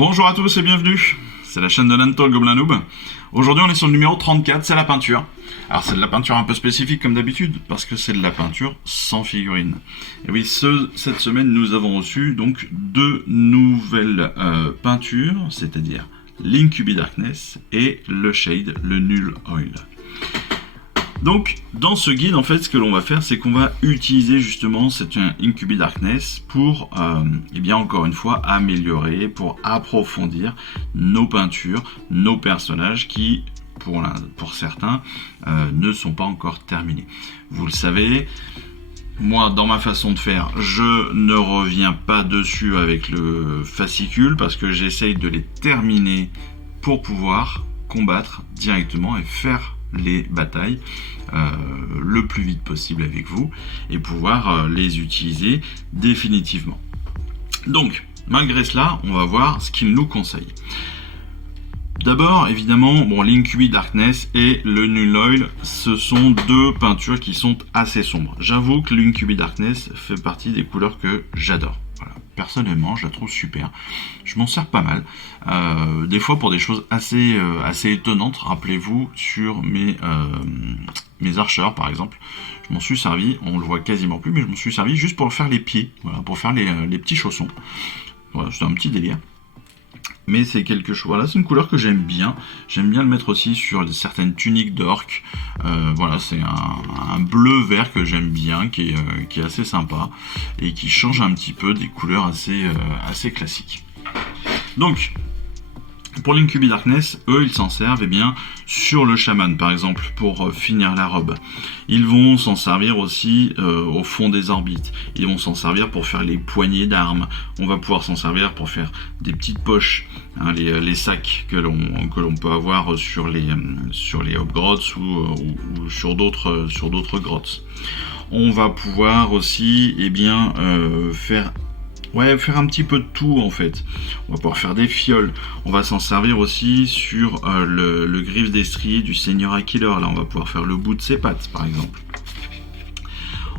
Bonjour à tous et bienvenue, c'est la chaîne de Nanto le Gobelin Noob. Aujourd'hui on est sur le numéro 34, c'est la peinture. Alors c'est de la peinture un peu spécifique comme d'habitude, parce que c'est de la peinture sans figurine. Et oui, cette semaine nous avons reçu donc deux nouvelles peintures, c'est-à-dire l'Incubi Darkness et le Shade, le Null Oil. Donc, dans ce guide, en fait, ce que l'on va faire, c'est qu'on va utiliser justement cette Incubi Darkness pour, eh bien, encore une fois, améliorer, pour approfondir nos peintures, nos personnages qui, pour certains, ne sont pas encore terminés. Vous le savez, moi, dans ma façon de faire, je ne reviens pas dessus avec le fascicule parce que j'essaye de les terminer pour pouvoir combattre directement et faire les batailles le plus vite possible avec vous et pouvoir les utiliser définitivement. Donc, malgré cela, on va voir ce qu'il nous conseille. D'abord, évidemment, l'Incubi Darkness et le Null Oil, ce sont deux peintures qui sont assez sombres. J'avoue que l'Incubi Darkness fait partie des couleurs que j'adore. Voilà. Personnellement, je la trouve super. Je m'en sers pas mal. Des fois pour des choses assez étonnantes. Rappelez-vous sur mes archers, par exemple. Je m'en suis servi, on le voit quasiment plus, mais je m'en suis servi juste pour faire les pieds. Voilà, pour faire les petits chaussons. Voilà, c'est un petit délire. Mais c'est quelque chose, voilà, c'est une couleur que j'aime bien. J'aime bien le mettre aussi sur certaines tuniques d'orques. Voilà, c'est un bleu-vert que j'aime bien, qui est assez sympa et qui change un petit peu des couleurs assez classiques. Donc, pour l'Incubi Darkness, eux, ils s'en servent sur le chaman, par exemple, pour finir la robe. Ils vont s'en servir aussi au fond des orbites. Ils vont s'en servir pour faire les poignées d'armes. On va pouvoir s'en servir pour faire des petites poches, hein, les sacs que l'on peut avoir sur les Hobgrots ou sur d'autres grottes. On va pouvoir aussi faire un petit peu de tout en fait. On va pouvoir faire des fioles. On va s'en servir aussi sur le griffe d'estrier du Seigneur Aquiller. Là, on va pouvoir faire le bout de ses pattes, par exemple.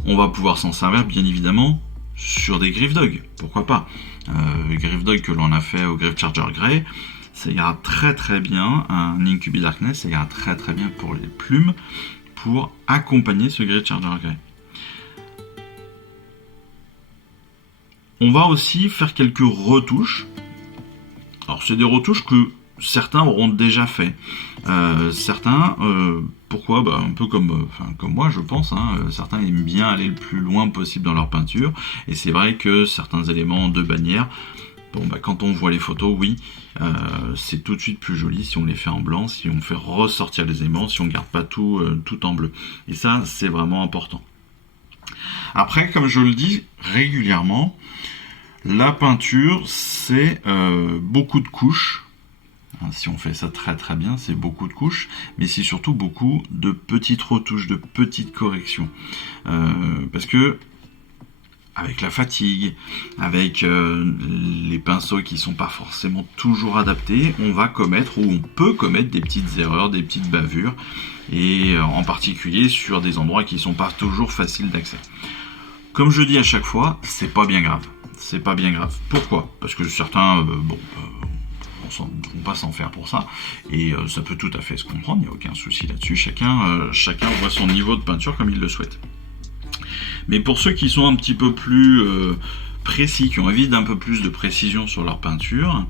On va pouvoir s'en servir, bien évidemment, sur des griffes dog. Pourquoi pas les griffes dog que l'on a fait au Griff Charger Grey, ça ira très très bien. Un Incubi Darkness, ça ira très très bien pour les plumes, pour accompagner ce Griff Charger Grey. On va aussi faire quelques retouches. Alors c'est des retouches que certains auront déjà fait. Certains, pourquoi un peu comme moi je pense, certains aiment bien aller le plus loin possible dans leur peinture. Et c'est vrai que certains éléments de bannière, quand on voit les photos, oui, c'est tout de suite plus joli si on les fait en blanc, si on fait ressortir les éléments, si on ne garde pas tout en bleu. Et ça, c'est vraiment important. Après, comme je le dis régulièrement, la peinture, c'est beaucoup de couches. Si on fait ça très très bien, c'est beaucoup de couches, mais c'est surtout beaucoup de petites retouches, de petites corrections. Parce que, avec la fatigue, avec les pinceaux qui ne sont pas forcément toujours adaptés, on peut commettre des petites erreurs, des petites bavures, et en particulier sur des endroits qui ne sont pas toujours faciles d'accès. Comme je dis à chaque fois, c'est pas bien grave. C'est pas bien grave. Pourquoi ? Parce que certains vont pas s'en faire pour ça. Et ça peut tout à fait se comprendre, il n'y a aucun souci là-dessus. Chacun voit son niveau de peinture comme il le souhaite. Mais pour ceux qui sont un petit peu plus précis, qui ont envie d'un peu plus de précision sur leur peinture,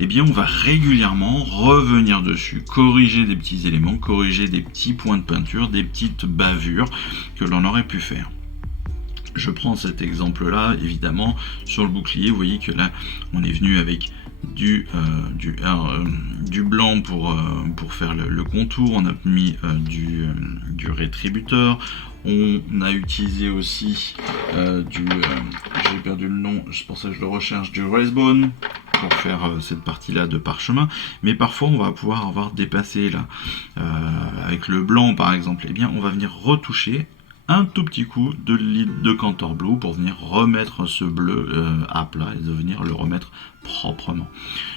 on va régulièrement revenir dessus, corriger des petits éléments, corriger des petits points de peinture, des petites bavures que l'on aurait pu faire. Je prends cet exemple-là, évidemment, sur le bouclier. Vous voyez que là, on est venu avec du blanc pour faire le contour. On a mis du rétributeur. On a utilisé aussi j'ai perdu le nom, c'est pour ça que je le recherche, du Racebone pour faire cette partie-là de parchemin. Mais parfois, on va pouvoir avoir dépassé là, avec le blanc par exemple. On va venir retoucher un tout petit coup de litre de Cantor Blue pour venir remettre ce bleu à plat et de venir le remettre proprement.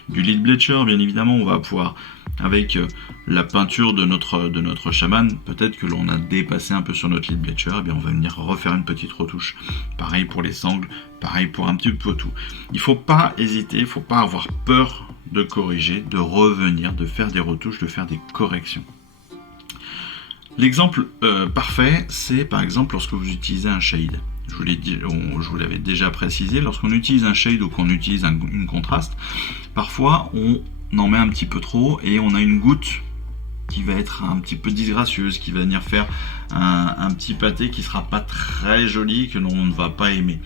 Du lead bleacher, bien évidemment, on va pouvoir, avec la peinture de notre chaman, peut-être que l'on a dépassé un peu sur notre lead bleacher, on va venir refaire une petite retouche. Pareil pour les sangles, pareil pour un petit peu tout. Il ne faut pas hésiter, il ne faut pas avoir peur de corriger, de revenir, de faire des retouches, de faire des corrections. L'exemple parfait, c'est par exemple lorsque vous utilisez un shade. Je vous l'avais déjà précisé, lorsqu'on utilise un shade ou qu'on utilise une contraste, parfois on en met un petit peu trop et on a une goutte qui va être un petit peu disgracieuse, qui va venir faire un petit pâté qui sera pas très joli, que l'on ne va pas aimer.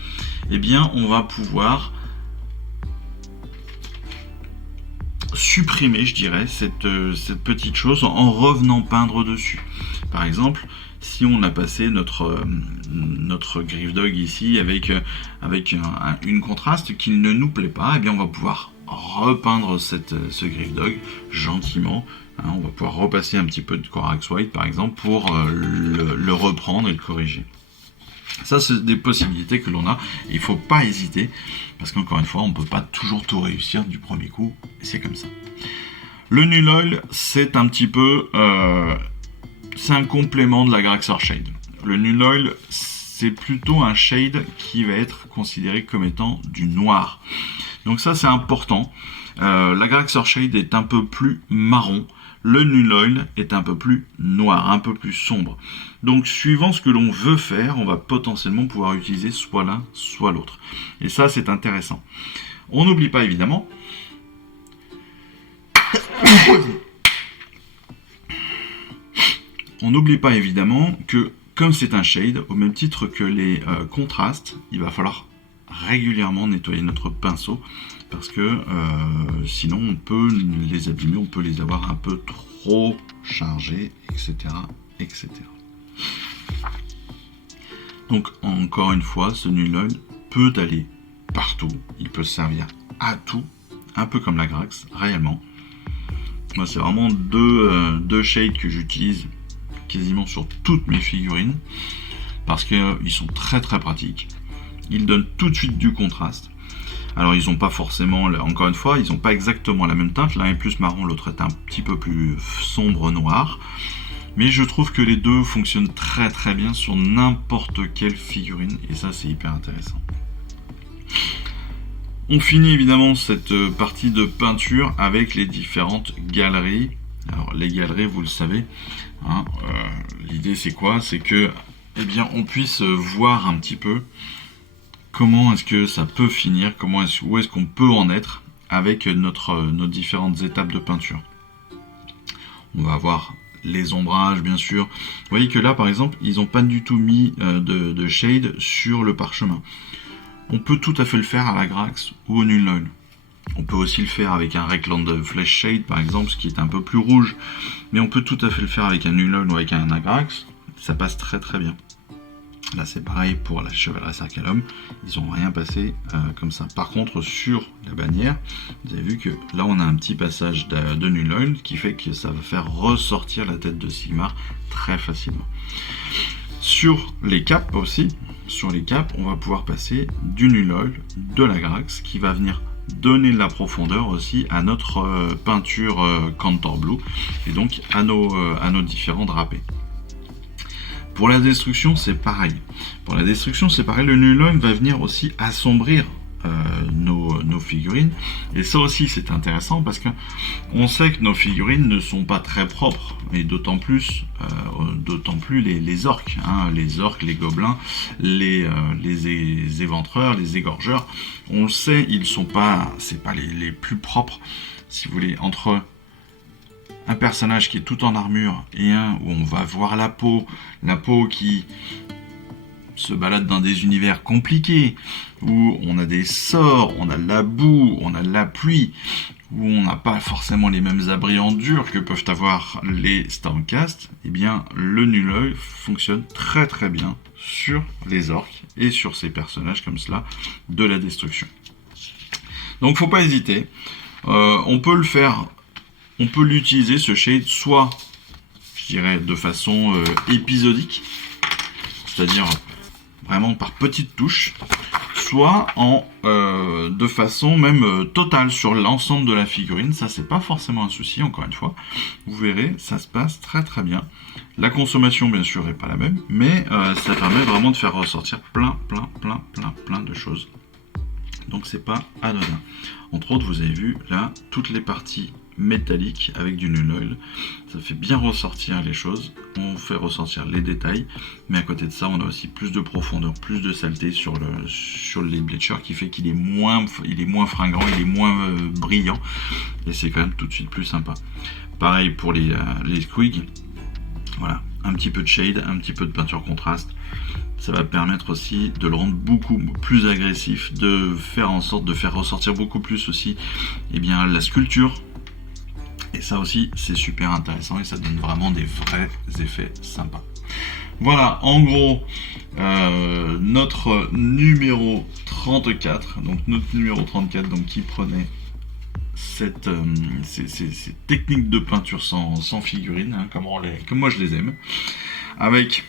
Eh bien, on va pouvoir supprimer, je dirais, cette petite chose en revenant peindre dessus. Par exemple, si on a passé notre Griff Dog ici avec une contraste qui ne nous plaît pas, eh bien on va pouvoir repeindre ce Griff Dog gentiment. On va pouvoir repasser un petit peu de Corax White par exemple pour le reprendre et le corriger. Ça, c'est des possibilités que l'on a. Il ne faut pas hésiter, parce qu'encore une fois, on ne peut pas toujours tout réussir du premier coup, et c'est comme ça. Le Null Oil, c'est un petit peu... c'est un complément de la Graxor Shade. Le Null Oil, c'est plutôt un shade qui va être considéré comme étant du noir. Donc ça, c'est important. La Graxor Shade est un peu plus marron. Le Null Oil est un peu plus noir, un peu plus sombre. Donc, suivant ce que l'on veut faire, on va potentiellement pouvoir utiliser soit l'un, soit l'autre. Et ça, c'est intéressant. On n'oublie pas, évidemment, que, comme c'est un shade, au même titre que les contrastes, il va falloir régulièrement nettoyer notre pinceau, parce que sinon on peut les abîmer, on peut les avoir un peu trop chargés, etc. etc. Donc encore une fois, ce Null Oil peut aller partout, il peut servir à tout, un peu comme la Grax, réellement. Moi c'est vraiment deux shades que j'utilise quasiment sur toutes mes figurines, parce qu'ils sont très très pratiques. Ils donnent tout de suite du contraste. Alors ils n'ont pas forcément, encore une fois, ils n'ont pas exactement la même teinte. L'un est plus marron, l'autre est un petit peu plus sombre noir. Mais je trouve que les deux fonctionnent très très bien sur n'importe quelle figurine. Et ça, c'est hyper intéressant. On finit évidemment cette partie de peinture avec les différentes galeries. Alors les galeries, vous le savez, hein, l'idée c'est quoi? C'est que, eh bien, on puisse voir un petit peu comment est-ce que ça peut finir, où est-ce qu'on peut en être avec nos différentes étapes de peinture. On va avoir les ombrages, bien sûr. Vous voyez que là, par exemple, ils n'ont pas du tout mis de shade sur le parchemin. On peut tout à fait le faire à la Grax ou au Null Oil. On peut aussi le faire avec un Reckland Flesh Shade, par exemple, ce qui est un peu plus rouge. Mais on peut tout à fait le faire avec un Null Oil ou avec un Grax. Ça passe très très bien. Là c'est pareil pour la Chevaleresque Arcanum, ils n'ont rien passé comme ça. Par contre sur la bannière, vous avez vu que là on a un petit passage de Null Oil qui fait que ça va faire ressortir la tête de Sigmar très facilement. Sur les capes aussi, on va pouvoir passer du Null Oil, de la Grax, qui va venir donner de la profondeur aussi à notre peinture Cantor Blue, et donc à nos différents drapés. Pour la destruction, c'est pareil. Le Null Oil va venir aussi assombrir nos figurines. Et ça aussi, c'est intéressant parce qu'on sait que nos figurines ne sont pas très propres. Et d'autant plus les orques. Hein, les orques, les gobelins, les éventreurs, les égorgeurs. On le sait, c'est pas les plus propres, si vous voulez, entre un personnage qui est tout en armure et un où on va voir la peau qui se balade dans des univers compliqués, où on a des sorts, on a de la boue, on a de la pluie, où on n'a pas forcément les mêmes abris en dur que peuvent avoir les Stormcast, eh bien le Null Oil fonctionne très très bien sur les orques et sur ces personnages comme cela de la destruction. Donc faut pas hésiter, on peut le faire. On peut l'utiliser, ce shade, soit, je dirais, de façon épisodique, c'est-à-dire vraiment par petites touches, soit de façon même totale sur l'ensemble de la figurine. Ça, c'est pas forcément un souci, encore une fois. Vous verrez, ça se passe très très bien. La consommation, bien sûr, n'est pas la même, mais ça permet vraiment de faire ressortir plein de choses donc c'est pas anodin. Entre autres, vous avez vu là toutes les parties métalliques avec du Nuln Oil, ça fait bien ressortir les choses, on fait ressortir les détails, mais à côté de ça, on a aussi plus de profondeur, plus de saleté sur les bleachers, qui fait qu'il est moins fringant, il est moins brillant, et c'est quand même tout de suite plus sympa. Pareil pour les squigs, voilà, un petit peu de shade, un petit peu de peinture contraste, ça va permettre aussi de le rendre beaucoup plus agressif, de faire en sorte de faire ressortir beaucoup plus aussi la sculpture. Et ça aussi, c'est super intéressant et ça donne vraiment des vrais effets sympas. Voilà, en gros, notre numéro 34, donc qui prenait ces techniques de peinture sans figurine, hein, comme moi je les aime, avec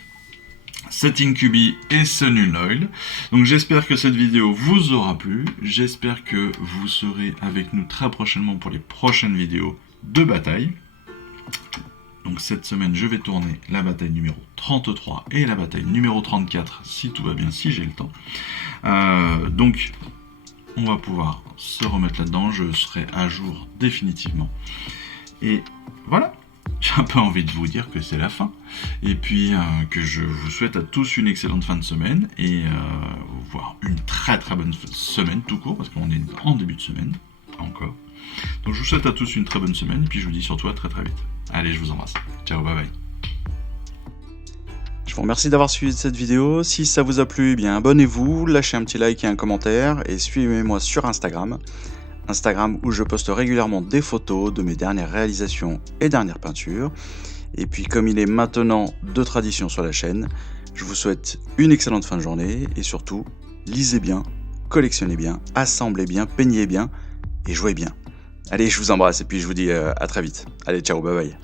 cet Incubi et ce Nuln Oil. Donc j'espère que cette vidéo vous aura plu, j'espère que vous serez avec nous très prochainement pour les prochaines vidéos de bataille. Donc cette semaine je vais tourner la bataille numéro 33 et la bataille numéro 34 si tout va bien, si j'ai le temps. Donc on va pouvoir se remettre là-dedans, je serai à jour définitivement. Et voilà, j'ai un peu envie de vous dire que c'est la fin. Et puis que je vous souhaite à tous une excellente fin de semaine et voire une très très bonne semaine tout court, parce qu'on est en début de semaine encore. Donc je vous souhaite à tous une très bonne semaine, et puis je vous dis surtout à très très vite. Allez, je vous embrasse. Ciao, bye bye. Je vous remercie d'avoir suivi cette vidéo. Si ça vous a plu, eh bien abonnez-vous, lâchez un petit like et un commentaire, et suivez-moi sur Instagram où je poste régulièrement des photos de mes dernières réalisations et dernières peintures. Et puis comme il est maintenant de tradition sur la chaîne, je vous souhaite une excellente fin de journée, et surtout, lisez bien, collectionnez bien, assemblez bien, peignez bien, et jouez bien. Allez, je vous embrasse et puis je vous dis à très vite. Allez, ciao, bye bye.